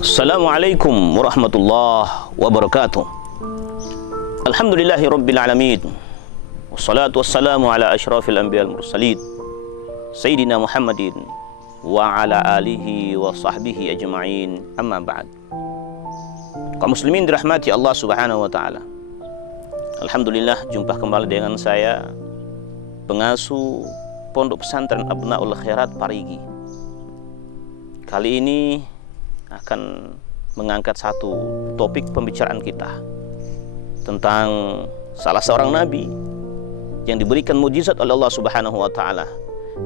Assalamualaikum warahmatullahi wabarakatuh. Alhamdulillahi rabbil alamin. Wassalatu wassalamu ala asyrafil anbiya wal mursalin Sayyidina Muhammadin wa ala alihi wa sahbihi ajma'in, amma ba'd. Kaum muslimin dirahmati Allah subhanahu wa ta'ala, alhamdulillah jumpa kembali dengan saya, pengasuh Pondok Pesantren Abnaul Khairat Parigi. Kali ini akan mengangkat satu topik pembicaraan kita tentang salah seorang nabi yang diberikan mujizat oleh Allah Subhanahu wa taala,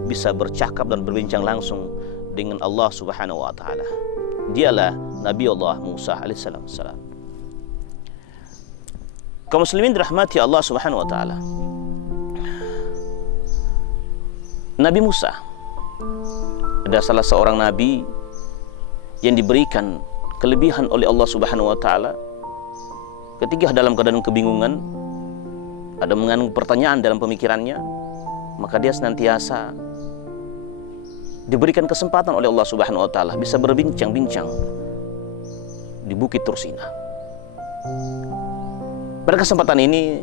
bisa bercakap dan berbincang langsung dengan Allah Subhanahu wa taala. Dialah Nabi Allah Musa alaihissalam. Kaum muslimin dirahmati Allah Subhanahu wa taala. Nabi Musa ada salah seorang nabi yang diberikan kelebihan oleh Allah Subhanahu wa taala. Ketika dalam keadaan kebingungan, ada mengandung pertanyaan dalam pemikirannya, maka dia senantiasa diberikan kesempatan oleh Allah Subhanahu wa taala bisa berbincang-bincang di Bukit Tursina. Pada kesempatan ini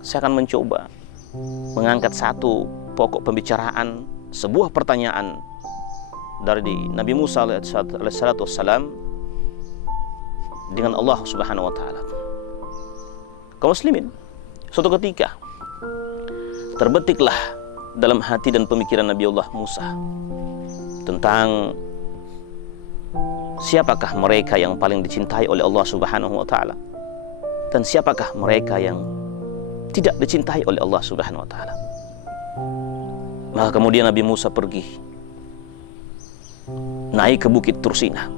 saya akan mencoba mengangkat satu pokok pembicaraan, sebuah pertanyaan dari Nabi Musa alaihissalatu wassalam dengan Allah Subhanahu wa taala. Kaum muslimin, suatu ketika terbetiklah dalam hati dan pemikiran Nabi Allah Musa tentang siapakah mereka yang paling dicintai oleh Allah Subhanahu wa taala dan siapakah mereka yang tidak dicintai oleh Allah Subhanahu wa taala. Maka kemudian Nabi Musa pergi naik ke Bukit Tursina,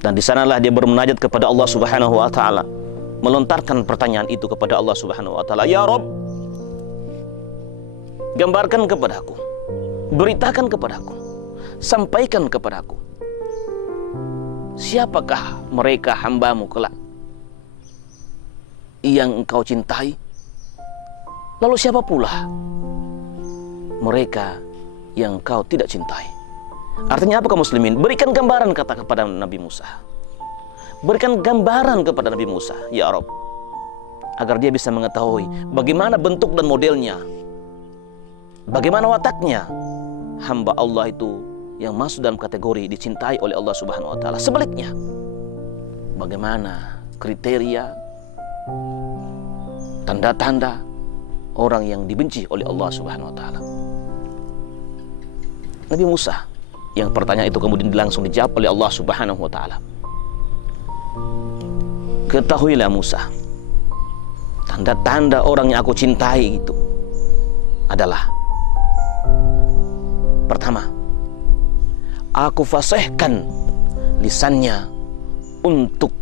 dan di sanalah dia bermunajat kepada Allah Subhanahu wa taala, melontarkan pertanyaan itu kepada Allah Subhanahu wa taala. Ya Rabb, gambarkan kepadaku, beritakan kepadaku, sampaikan kepadaku, siapakah mereka hambamu kelak yang engkau cintai, lalu siapa pula mereka yang engkau tidak cintai. Artinya apa kaum muslimin? Berikan gambaran, kata kepada Nabi Musa. Berikan gambaran kepada Nabi Musa, ya Rabb, agar dia bisa mengetahui bagaimana bentuk dan modelnya, bagaimana wataknya hamba Allah itu yang masuk dalam kategori dicintai oleh Allah Subhanahu wa taala. Sebaliknya, bagaimana kriteria, tanda-tanda orang yang dibenci oleh Allah Subhanahu wa taala. Nabi Musa yang pertanyaan itu kemudian langsung dijawab oleh Allah Subhanahu wa taala. Ketahuilah Musa, tanda-tanda orang yang aku cintai itu adalah: pertama, aku fasihkan lisannya untuk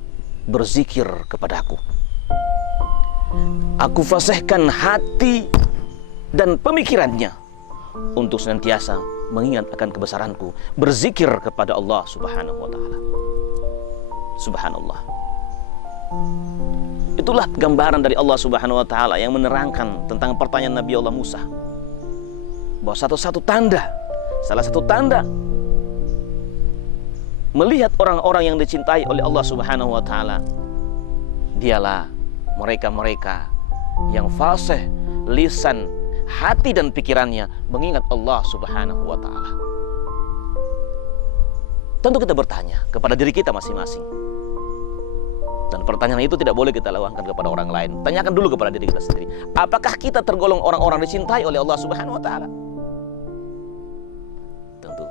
berzikir kepadaku. Aku fasihkan hati dan pemikirannya untuk senantiasa mengingat akan kebesaranku, berzikir kepada Allah Subhanahu wa taala. Subhanallah. Itulah gambaran dari Allah Subhanahu wa taala yang menerangkan tentang pertanyaan Nabi Allah Musa, bahwa satu-satu tanda, salah satu tanda melihat orang-orang yang dicintai oleh Allah Subhanahu wa taala, dialah mereka-mereka yang fasih lisan, hati dan pikirannya mengingat Allah Subhanahu wa taala. Tentu kita bertanya kepada diri kita masing-masing, dan pertanyaan itu tidak boleh kita lakukan kepada orang lain. Tanyakan dulu kepada diri kita sendiri, apakah kita tergolong orang-orang dicintai oleh Allah Subhanahu wa taala? Tentu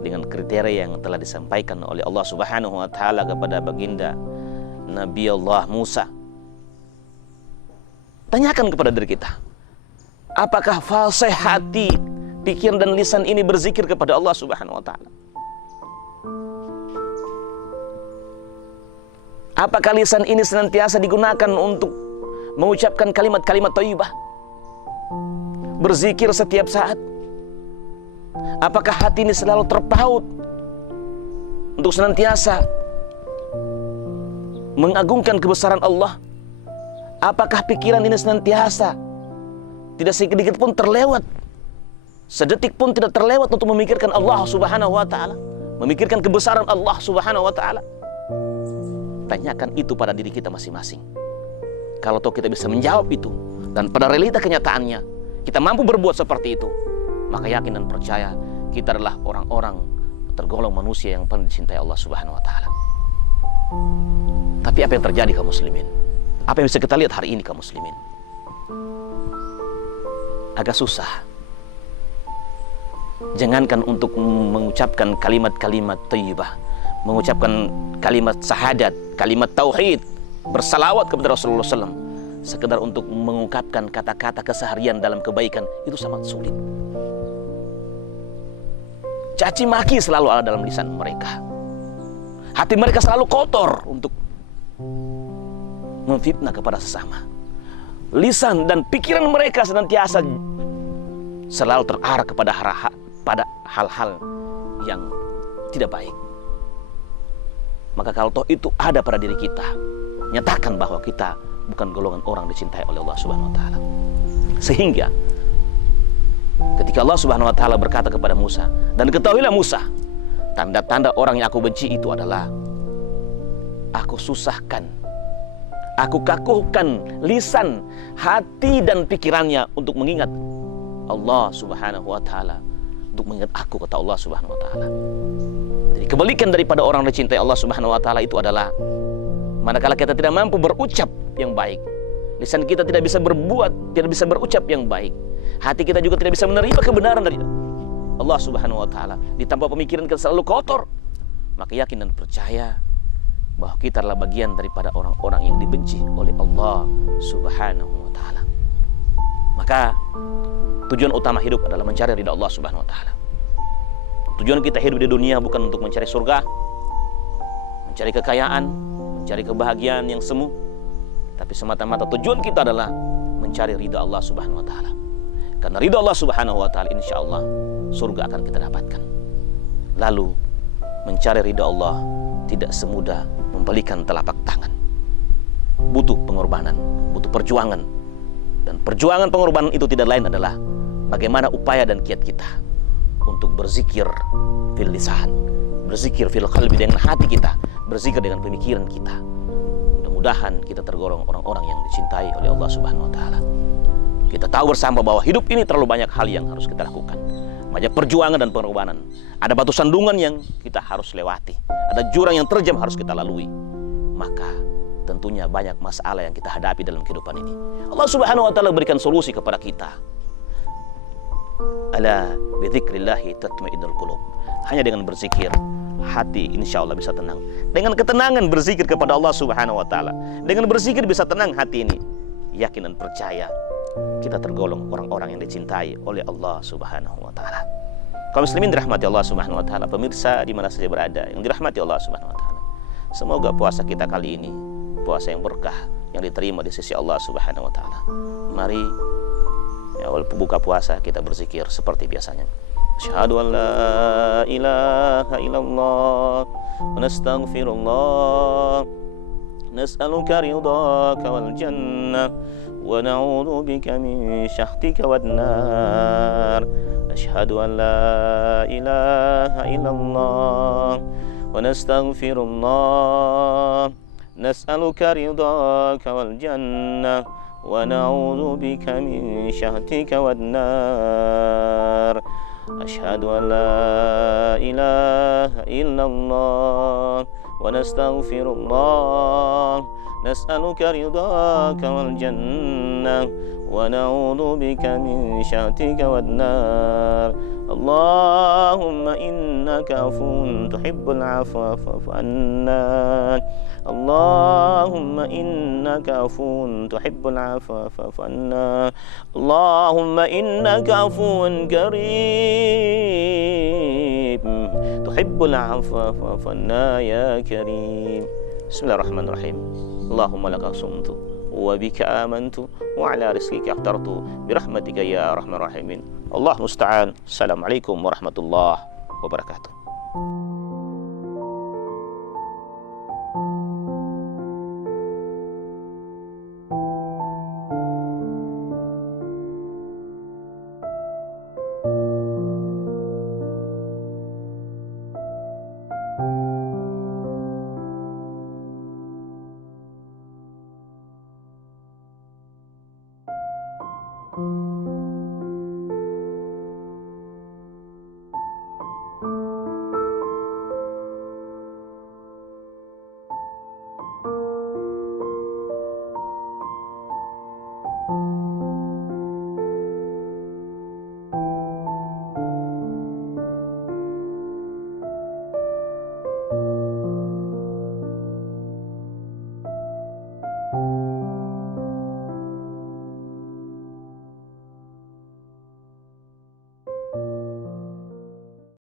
dengan kriteria yang telah disampaikan oleh Allah Subhanahu wa taala kepada baginda Nabi Allah Musa. Tanyakan kepada diri kita, apakah fasih hati, pikiran dan lisan ini berzikir kepada Allah Subhanahu wa taala? Apakah lisan ini senantiasa digunakan untuk mengucapkan kalimat-kalimat thayyibah? Berzikir setiap saat? Apakah hati ini selalu terpaut untuk senantiasa mengagungkan kebesaran Allah? Apakah pikiran ini senantiasa tidak sedikit pun terlewat, sedetik pun tidak terlewat untuk memikirkan Allah Subhanahu wa taala, memikirkan kebesaran Allah Subhanahu wa taala? Tanyakan itu pada diri kita masing-masing. Kalau toh kita bisa menjawab itu, dan pada realita kenyataannya kita mampu berbuat seperti itu, maka yakin dan percaya kita adalah orang-orang tergolong manusia yang paling dicintai Allah Subhanahu wa taala. Tapi apa yang terjadi kaum muslimin? Apa yang bisa kita lihat hari ini kaum muslimin? Agak susah. Jangankan untuk mengucapkan kalimat-kalimat thayyibah, mengucapkan kalimat syahadat, kalimat tauhid, bersalawat kepada Rasulullah SAW, sekedar untuk mengungkapkan kata-kata keseharian dalam kebaikan itu sangat sulit. Caci maki selalu ada dalam lisan mereka. Hati mereka selalu kotor untuk memfitnah kepada sesama. Lisan dan pikiran mereka senantiasa selalu terarah kepada hal-hal yang tidak baik. Maka kalau toh itu ada pada diri kita, nyatakan bahwa kita bukan golongan orang dicintai oleh Allah Subhanahu wa taala. Sehingga ketika Allah Subhanahu wa taala berkata kepada Musa, dan ketahuilah Musa, tanda-tanda orang yang aku benci itu adalah aku susahkan, aku kakuhkan lisan, hati dan pikirannya untuk mengingat Allah Subhanahu wa taala, untuk mengingat aku, kata Allah Subhanahu wa taala. Jadi kebalikan daripada orang yang dicintai Allah Subhanahu wa taala itu adalah manakala kita tidak mampu berucap yang baik, lisan kita tidak bisa berbuat, tidak bisa berucap yang baik, hati kita juga tidak bisa menerima kebenaran dari Allah Subhanahu wa taala, ditambah pemikiran kita selalu kotor, maka yakin dan percaya bahwa kita adalah bagian daripada orang-orang yang dibenci oleh Allah Subhanahu wa taala. Maka tujuan utama hidup adalah mencari ridha Allah Subhanahu wa taala. Tujuan kita hidup di dunia bukan untuk mencari surga, mencari kekayaan, mencari kebahagiaan yang semu, tapi semata-mata tujuan kita adalah mencari ridha Allah Subhanahu wa taala. Karena ridha Allah Subhanahu wa taala, insyaallah surga akan kita dapatkan. Lalu mencari ridha Allah tidak semudah membalikan telapak tangan. Butuh pengorbanan, butuh perjuangan. Dan perjuangan pengorbanan itu tidak lain adalah bagaimana upaya dan kiat kita untuk berzikir fil lisan, berzikir fil qalbi dengan hati kita, berzikir dengan pemikiran kita. Mudah-mudahan kita tergolong orang-orang yang dicintai oleh Allah Subhanahu wa taala. Kita tahu bersama bahwa hidup ini terlalu banyak hal yang harus kita lakukan. Banyak perjuangan dan pengorbanan. Ada batu sandungan yang kita harus lewati. Ada jurang yang terjam harus kita lalui. Maka tentunya banyak masalah yang kita hadapi dalam kehidupan ini. Allah Subhanahu wa taala berikan solusi kepada kita. Ala bidzikrillahi tatmainnul qulub. Hanya dengan berzikir hati insya Allah bisa tenang. Dengan ketenangan berzikir kepada Allah Subhanahu wa taala, dengan berzikir bisa tenang hati ini. Yakin dan percaya kita tergolong orang-orang yang dicintai oleh Allah Subhanahu wa taala. Kaum muslimin dirahmati Allah Subhanahu wa taala, pemirsa di mana saja berada yang dirahmati Allah Subhanahu wa taala. Semoga puasa kita kali ini puasa yang berkah, yang diterima di sisi Allah Subhanahu wa taala. Mari awal buka puasa kita berzikir seperti biasanya. Asyhadu an la ilaha illallah wa nastaghfirullah nas'aluka ridhaka wal jannah wa na'udzu bika min syahtika wan nar. Asyhadu an la ilaha illallah wa nastaghfirullah nas'aluka ridhaka wal jannah wa na'udzu bika min syahtika wan nar. Asyhadu an la ilaha illallah wa nastaghfirullah نسألك رضاك والجنة ونعوذ بك من شهتك والنار. اللهم إنك عفو تحب العفو فاعف عنا. اللهم إنك عفو تحب العفو فاعف عنا. اللهم إنك عفو كريم تحب العفو فاعف عنا يا كريم. بسم الله الرحمن الرحيم. اللهم لك صمت وبك آمنت وعلى رزقك أفطرت برحمتك يا أرحم الراحمين. الله musta'an. Assalamualaikum warahmatullahi wabarakatuh.